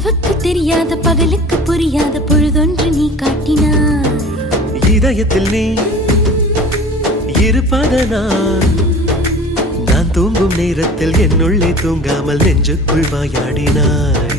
இரவுக்கு தெரியாத பகலுக்கு புரியாத பொழுதொன்று நீ காட்டினாய். இதயத்தில் நீ இருப்பதனால் நான் தூங்கும் நேரத்தில் என்னுள்ளே தூங்காமல் நெஞ்சுக்குள் வாயாடினாய்.